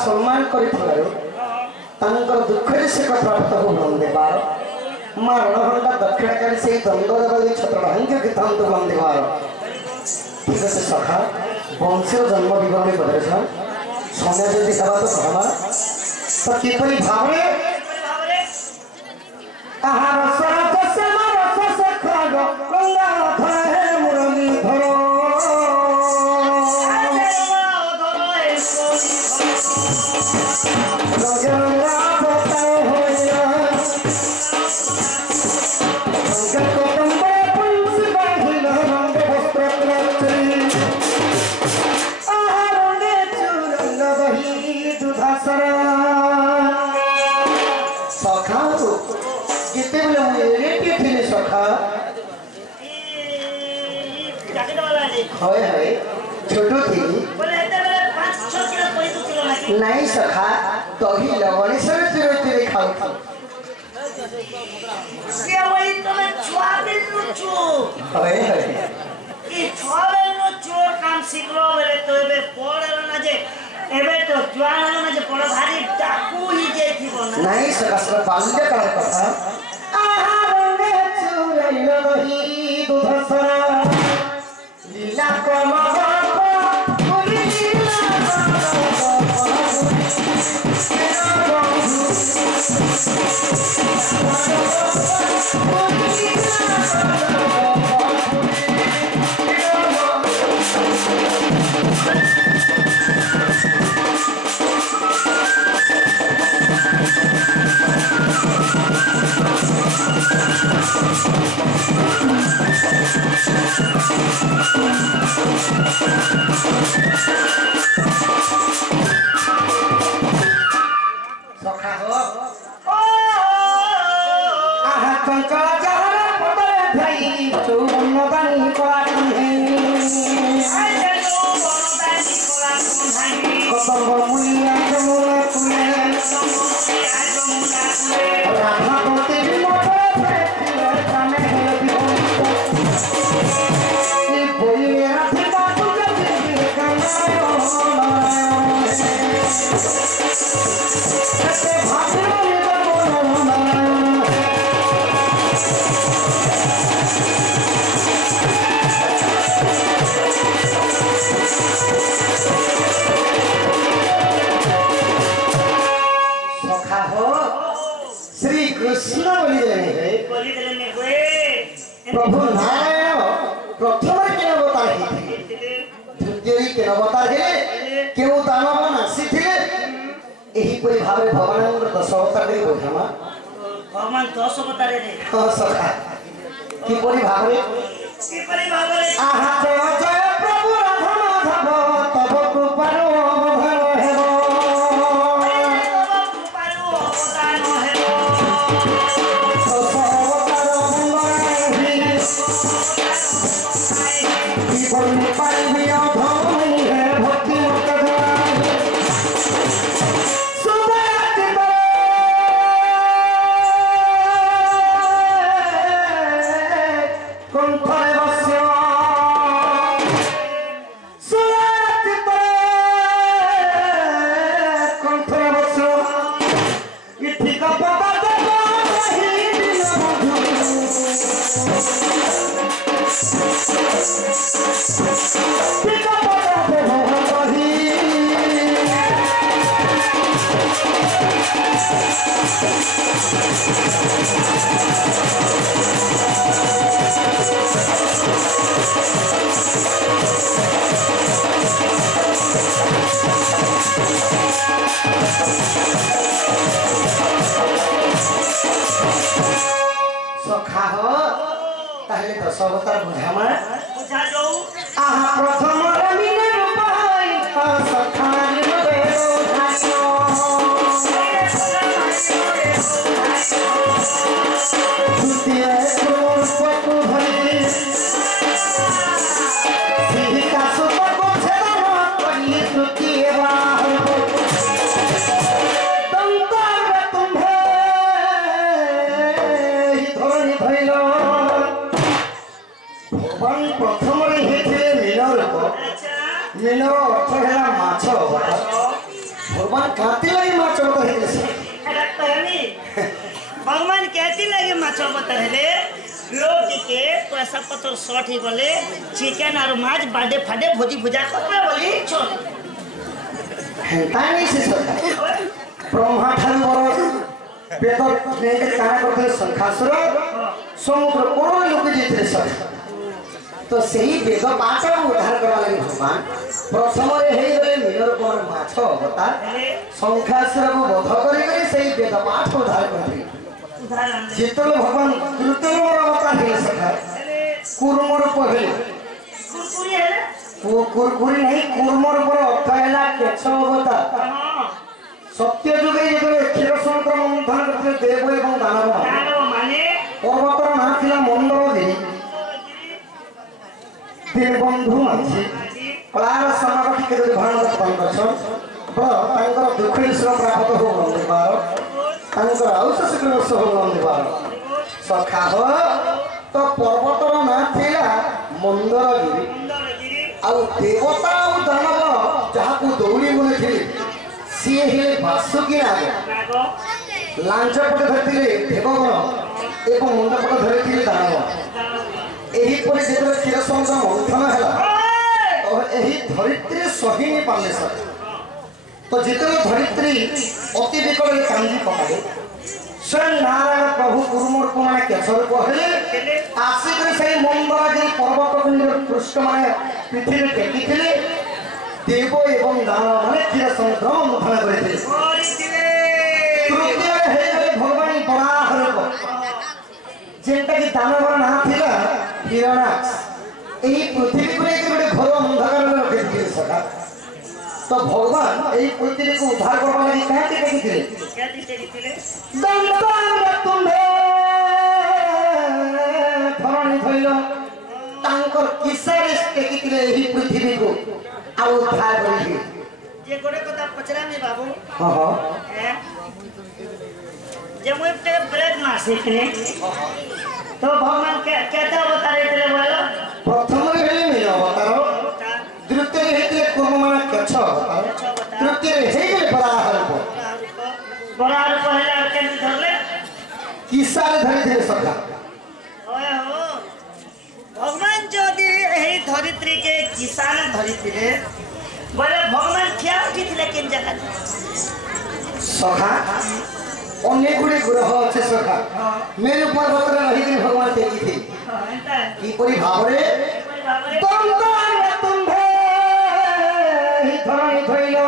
सम्मान कर दुखे से प्राप्त हो देवार मारण घंटा दक्षिणकारी से दंड छत्र भांग्य गीतांत देवार ठीक है सखा वंशीय जन्म विवरण बदले समय जदि तो कहमा तो किपरि भाव छोटू थी नहीं सखा दही लवण से खाऊ काम शिखलो बेले तो एबे पड़ेलो ना जे एबे तो जुआन ना जे पड़ भारी डाकू ही जे थीबो ना नहीं सका बाल्य काल कथा आहारने चुरैलो दही दूधसरा लीला कमा प्रभु नारायण प्रथम के अवतार द्वितीय के अवतार केउ दानव आसी भाव भगवान 10 अवतार बोझामा भगवान 10 अवतार सखा किपरि भाव आहा जय प्रभु राधा माधव तब कृपारो अवधान पिता पता हो कही सखा हो ताहले दश अवतार बुझामा बुझा जाऊ आहा प्रथम रमिने रूपाई सखान बेरो धानो द्वितीय रूपक भई सीता सुतक छेदन करी तृतीय बाहु तंतार तुम्हे धरणी भइलो भगवान प्रथम रे हेथे मीनर मीनर अर्थ है माछ भगवान काती लगी माछ हेथे भगवान कहती लगे माछ बतरले लोग के पैसा पत्र शॉर्ट ही बोले चिकन और माछ बाडे फाडे भोजी भुजा करबे बोली छोड़ हेता नहीं से सरकार ब्रह्मा ठान बर वेद ने काना करते शंखासुर समुद्र कोन लोक जेते सर तो सही वेद पाठ उद्धार करवा लगी भगवान प्रथम रे हे गले मीनर कोन माछ अवतार शंखासुर को वध करी करी सही वेद पाठ उद्धार करथि जितल भगवान तृतीय अवतार हे सखा कुर्मर पहिले कुरकुरी है वो कुरकुरी नहीं कुर्मर पर अर्थ हैला केछ अवतार सत्य जुगे जेतले क्षीर समुद्र मंथन करते देव एवं दानव दानव माने पर्वतर ना थिला मंदरगिरी दीनबंधु माझी कलार समागति के जो भान पंकज तांकर दुखी श्रम प्राप्त हो बंदिबार तांकर औषध ग्रस हो बंदिबार सखा हो तो पर्वतर ना थिला मंदरगिरी आ देवता और दानव जहाँ को दौड़ी बोले थे सी हेले वासुकी नाग लांच पटे धरती देवगण एवं मुंड पटे धरती दानव एही परि जेतले क्षीर समुद्र मंथन हैला तो एही धरित्री सही नहीं पाले सर तो जेतले धरित्री अति विकल कांदी पकाले स्वयं नारायण प्रभु गुरुमूर को माने केशर कहले आसिक से मंदर जे पर्वत कुंड पृष्ठ माने पृथ्वी टेकी थिले देव एवं दानव माने क्षीर समुद्र मंथन करथिले तृतीय हे गले भगवान बराह जेंटा कि दानवर ना थिला हिरणाक्ष एही पृथ्वी को लेकर गोटे घोर अंधकार में रखि दिए सका तो भगवान एही पृथ्वी को उद्धार करबा लागि काहे टेकी थिले क्या दिते दंतार तुम्हे धरणी भइलो तांकर किसारे टेकी थिले एही पृथ्वी को आ उद्धार करिले जे गोटे कथा पचरा में बाबू हां हां जब वो पे ब्रेक मार ने तो भगवान कहता बता रहे थे बोलो प्रथम रे हेले मिल अवतार द्वितीय रे हेले कर्म माने कछ अवतार तृतीय रे हेले बराह रूप बड़ा रूप है और केन धरले किसारे धरि थे सखा ओए हो भगवान जदि एही धरित्री के किसान धरित्री रे बोले भगवान क्या उठी थिले केन जगह सखा अनेक गुड़े ग्रह अच्छे सखा मेरे पर्वत रे रही के भगवान टेकी थी की परि भावरे दंतार तुम्हे ही धरणी भइलो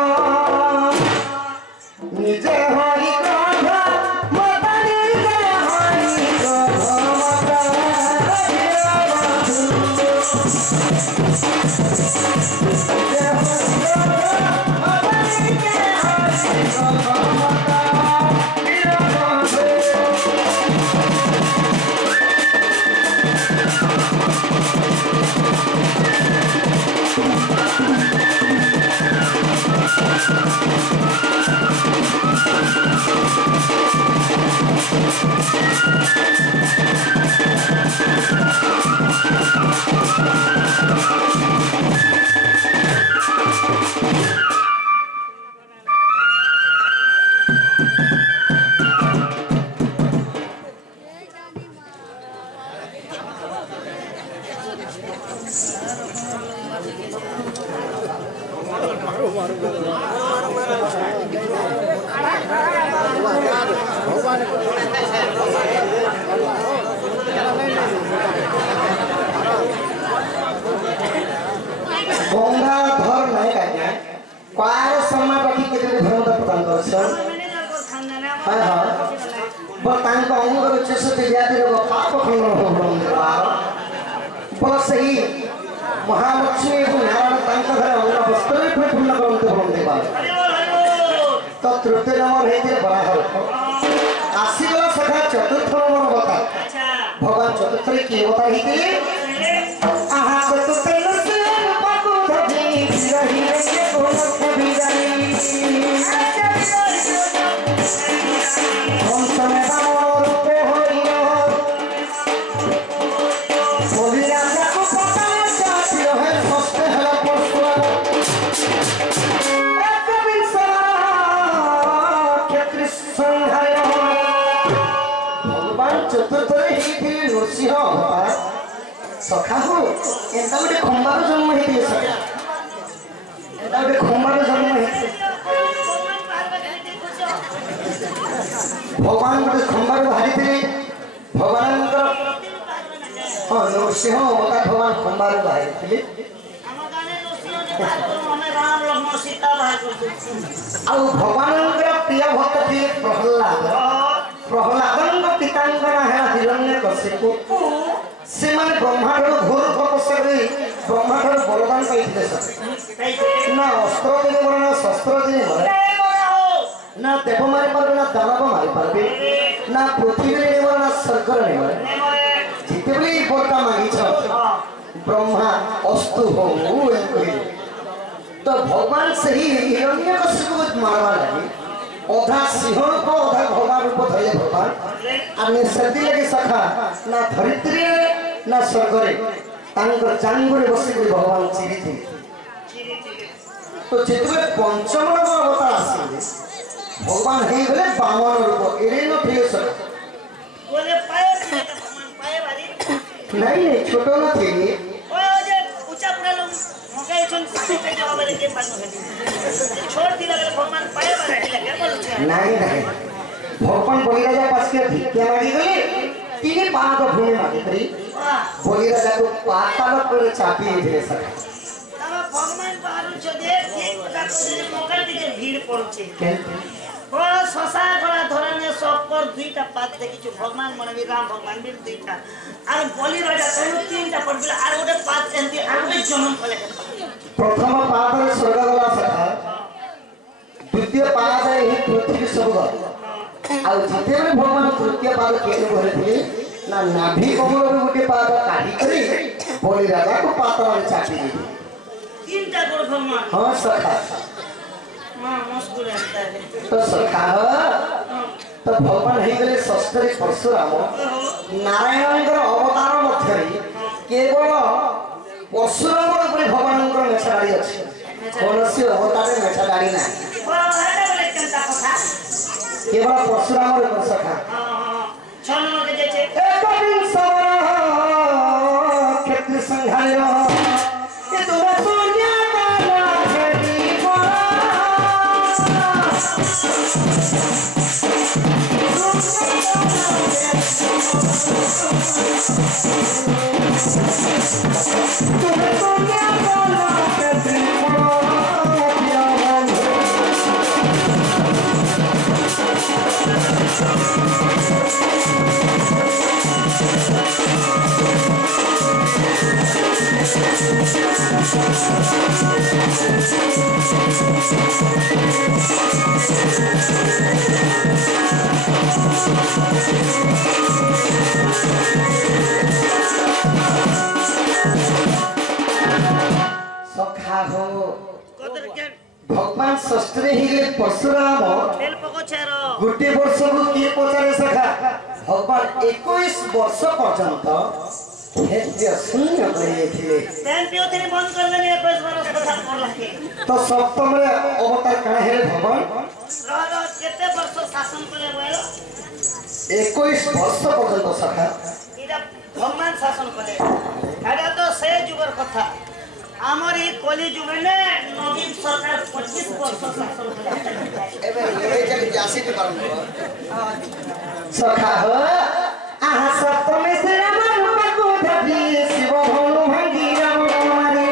निजे हरि क्रोध मदनी जे हरि क्रोध बतांग को अंग रुचि से दिव्याति लोग पाप खंड हों देवार बस ही महालक्ष्मी को नारायण तांग का घर अंग वस्त्र में पूर्ण करते हों देवार तो तृतीय नंबर है कि बराबर आशीर्वाद सखा चतुर्थ नंबर बता भगवान चतुर्थ की होता ही थी आहा चतुर्थ से पाको धभी रही के कोन कभी रही हम समय बामर रूपे होइयो बोली राजा को पता चाहती है सस्ते हला पशु एक बिंसरा क्षेत्र संहाय भगवान चतुर्थ ही थी नरसिंह अवतार सखा हो एंता गोटे खंबार जन्म हेती सखा एंता गोटे खंबार जन्म हेती भगवान गोटे खंबार बाहरी थे भगवान नरसिंह अवतार भगवान खंबार बाहरी थे आउ भगवान प्रिय भक्त थे प्रहलाद प्रहलाद पितांकर है हिरण्यकशिपु से माने ब्रह्मांड घोर तपस्या करी ब्रह्मांड बलदान पाइथिले ना अस्त्र दिने मरे ना शस्त्र दिने मरे ना देव मारि पारबे ना दानव मारि पारबे ना पृथ्वी रे मरे ना स्वर्ग रे मरे जितेबे बरटा मांगी छ ब्रह्मा अस्तु हो तो भगवान से ही हिरण्यकशिपु को मारवा लगी ओधा सिंह को ओधा भगवान रूप धरे भगवान आने सर्दी लगे सखा ना धरित्री ना स्वर्ग रे तांकर चांगुरे बसी को भगवान चिरी थी तो जितबे पंचम अवतार आसीले भगवान हे गले बामन रूप एरे न थे सर बोले पाए भगवान पाए बारी नहीं छोटो न थे ओ जे ऊंचा पूरा लोग मगे छन पे जवाब लेके पानो है छोड़ दिला भगवान पाए बारी लगे बोल नहीं भगवान बोली राजा पास के भिक्षा मांगी गई तीन पाद भूमि मांगी गई बोली राजा को पाताल पर चापी दे सका तब भगवान बाहर छ दे ठीक का मगर दिके भीड़ पड़छे ओ ससा गला धरने सब पर दुईटा पात देखि छु भगवान मन भी राम भगवान भी दुईटा आर बोली राजा तनु तीनटा पड़बिला आर गोटे पात एंती आर गोटे जन्म कले प्रथम पाद रे स्वर्ग गला सका द्वितीय पाद रे ही पृथ्वी सब आ जिते में भगवान तृतीय पाद के घरे थे ना नाभि कमल में गोटे पाद काढ़ी करी बोली राजा को पाताल में चापी दी तीनटा गोड़ भगवान हां सखा मां मुस्कुरा है तो सखा तो भगवान हे गले षष्ठरी परशुराम नारायणकर अवतार मध्यरे केवल परशुराम ऊपर भगवानकर मेछाड़ी अछि कोनसी अवतार मेछाड़ी ना केवल परशुराम रे कर सखा छन के जे छे एक बिंसरा क्षेत्र संहाय ये तोरा सोनिया काला खेती परा तोरा सोनिया काला खेती सखा हो कदर के भगवान षष्ठरे हिले परशुराम तेल पको छेरो गुटे वर्ष को किए पचारे सखा भगवान 21 वर्ष पर्यंत खेत्य शून्य करे थिले पेन पियो तेरे बंद कर लेने 21 वर्ष कथा करला के तो सप्तम रे अवतार काहे हे भगवान रह केते वर्ष शासन करे बोलो 21 वर्ष पर्यंत सखा इदा भगवान शासन करे एडा तो से जुगर कथा आमर ई कली जुग ने नवीन सरकार 25 वर्ष शासन करे एबे ए जग जासी के परम सखा हो आहा सप्तम से राम को धरी शिव भनु भागी राम कुमारी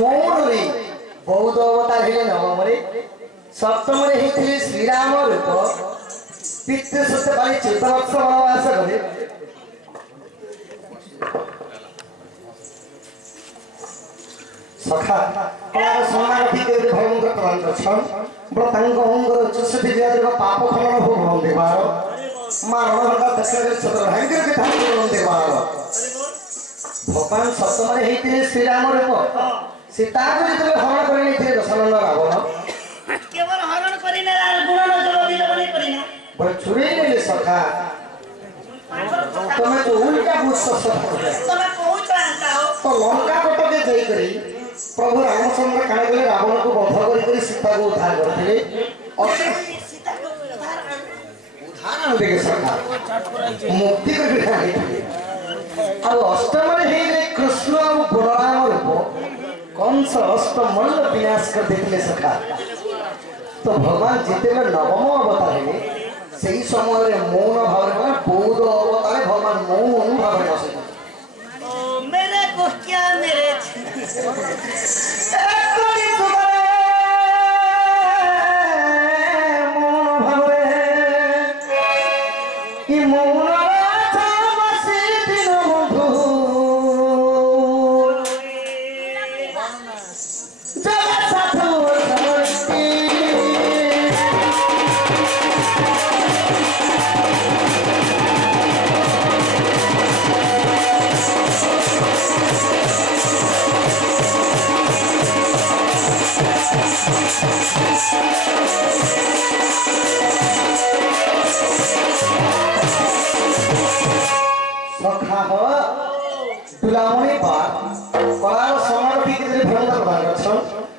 मौन रे बौद्ध अवतार हेले नवम रे सप्तम रे हेथिले श्री राम रूप पितृ सत्य पाली 14 वर्ष वनवास गले सखा कलार सम्मान ठीक भयंकर प्रदान करछन ब्रतांग अंगर चुसति जियादेव पाप खनन हो भवन देवार मारण हंगा दशरथ छत्र हैंगर के धाम भवन देवार भगवान सप्तम रे हेथिले श्री राम रूप सीता को जेतले हरण करि नेथिले दशरथ रावण केवल हरण करिने गुण न जब दिल बनै करिना बड़ चुरे ले सखा तमे तो उल्टा बुझ तमे कहू चाहता हो तो लंका कोट के जई करी प्रभु रामचंद्र काणे गले रावण को बध करी सीता को उद्धार करथिले सीता को उद्धार देखे सखा मुक्ति कर आ अष्टम रे हे कृष्ण और बलराम रूप कंस अष्टमल्ल विनाश कर देथिले सखा तो भगवान जिते नवम अवतार हेले सही समय रे मौन भाव रे बौद्ध अवतार भगवान मौन भाव रे बसे मेरे को क्या मेरे मौन भाव रे कि मौन राधा बसे दिन बंधु जगत साधु समर्पी सखा हो दुलामणि पार कलार समारोह की कितने भयंकर प्रदान करछन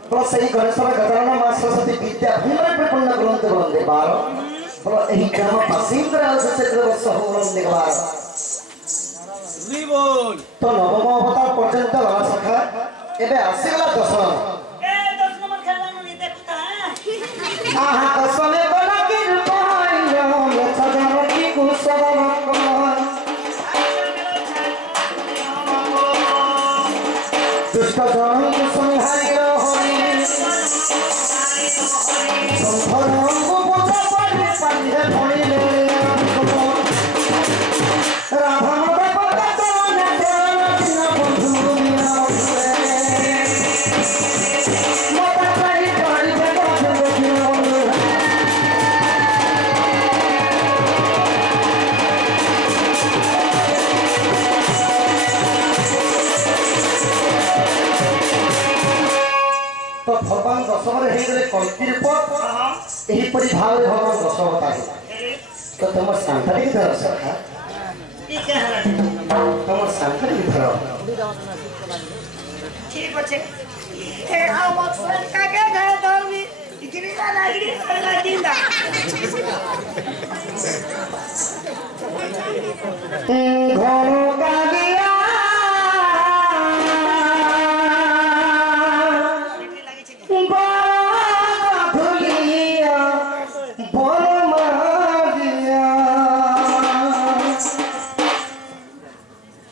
तो सही गणेशर गजानन मां सरस्वती विद्या भूमि प्रपन्न ग्रंथ वंदे बार तो एही ग्राम पासिंद्र से वर्ष हो वंदे बार रिबोल तो नवम अवतार पर्यंत गला सखा एबे आसीगला दशम ए 10 नंबर खेलना नहीं देखता है आहा दशमे गला के पाइलो ले सजन की कुसबम दुष्ट जन संहारिय हरि संभरम बुझ पड़े पड़े पड़िले राधा मद पद दिन बंधु मिया मत पाई पड़े बंधु तो भगवान दशम रे हेगले कल्की रूप एही परि भाव रे भगवान दश अवतार तो तुम सांसारिक धर सखा ठीक है तुम सांसारिक धर ठीक बच्चे ए आओ मत का के घर दर भी इकरी का लागी लगा दिंदा घर कालिया धुलिया बोल मारिया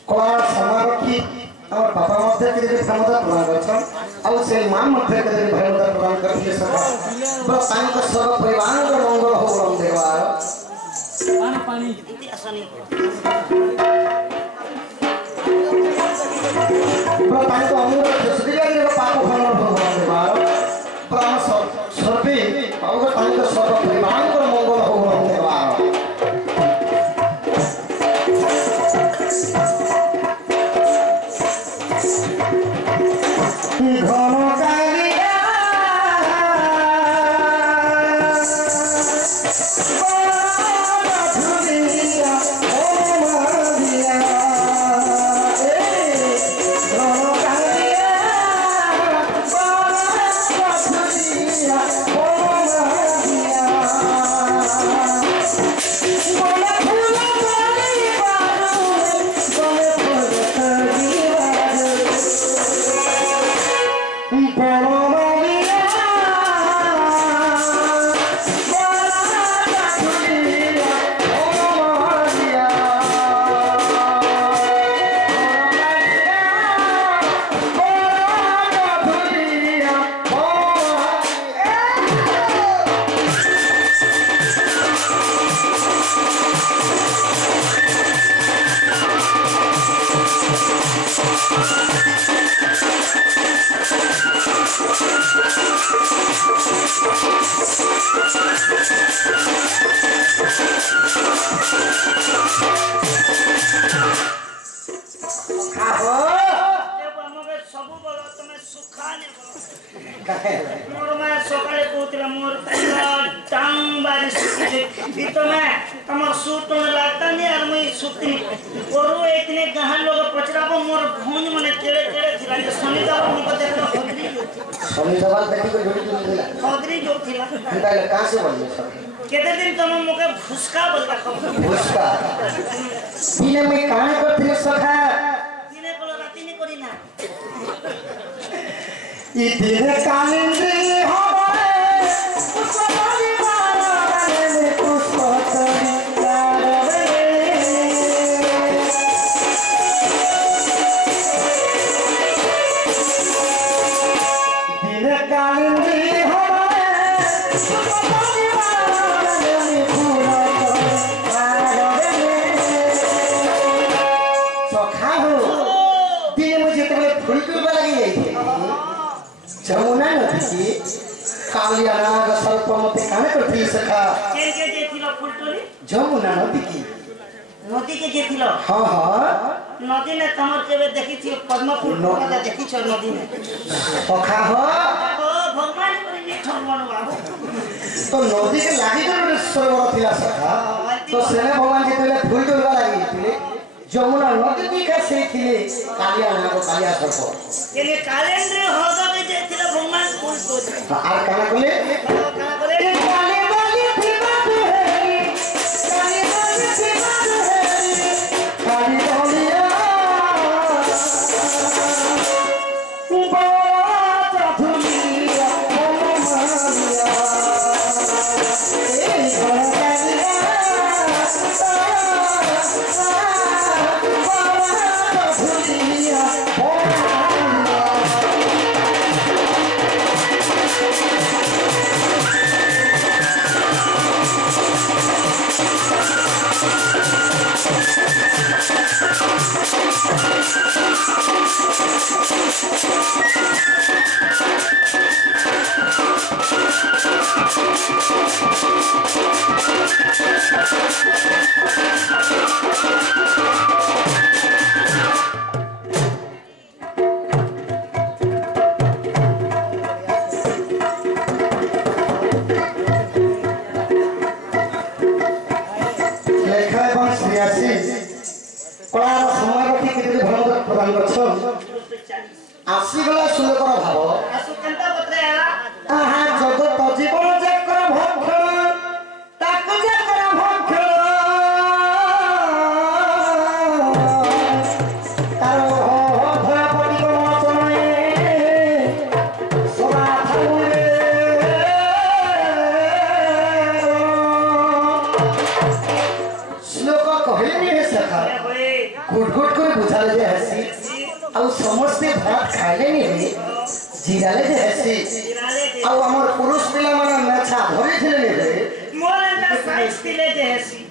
कला समारोही और बाबा मध्य के क्षमता प्रदान करछन और से मां मध्य के भयंकर प्रदान करथिले सखा बस तांक सर्व परिवार मंगल हो रम देवार पानी इति आसनी तांक अमूल सुदिया पाप खनन हो रम देवार प्राण सर्वे और तांक सर्व परिवार मंगल हो रम देवार घन कालिया धुलिया ओ मारिया घन कालिया धुलिया ओ मारिया बोला फूला मारी बारू बोले फूल ସବୁ ବଳ ତମେ ସୁଖା ନେବ काहे मोर मा सकाळे कोतला मोर टांग बारी सुती तमे तमर सूट लागता नहीं और मैं सुती ओरो इतने गहन लोग पचराबो मोर भूंज मने केड़े केड़े थिला सोनी दाव मको देखलो खदरी सोनी दवाल देखि को जोड़ी दिला खदरी जो थिला अंता कहां से बोल सब केते दिन तम मके फुसका बोलता खब फुसका दिने में काहे करथिले सखा दिने कोला राती नहीं करी ना ई दिने कालिंदी होवे उसवारी मारे में पुष्पतरी रे दिने कालिंदी होवे उसवारी मारे में पुष्पतरी रे सखा हो दिने मुझे तबले फूल टूट लगी जाई जमुना नदी की कालिया नाग सर्प मते काने करथि सखा के जेथिलो फुलटोरी जमुना नदी की नदी के जेथिलो हां हां नदी ने तमर केबे देखि छी पद्म फूल का देखि छ नदी में सखा हो ओ भगवान पर नि ठमन बाबू तो नदी के लागी तो सरोवर थिला सखा तो सेने भगवान जेतेले फूल टोलवा लागी थिले जमुना नदी की का से थिले कालिया नाग कालिया सर्प केले कैलेंडर होदो के जेथिलो भगवान फूल टोरी आर काना कोले काना करे काली वाली थी बात है काली वाली थी बात है काली वालिया बात धुलिया ममरिया ए भगवानिया बात धुलिया आसीगला सुंदर भाव आसु कंता बतरे आला आहा जगत जीवन जाकर भक्षण ताकु जाकर भक्षण तारो हो भया पड़ी को मचने सदा थाउरे श्लोक कहले है सखा गुट गुट कर बुझाले जे हसी आ समस्ते भात खाइले नहीं जिराले जे हसी आ हमर पुरुष पिला माने मेछा भरि थिले नहीं मोर ना साइज दिले जे हसी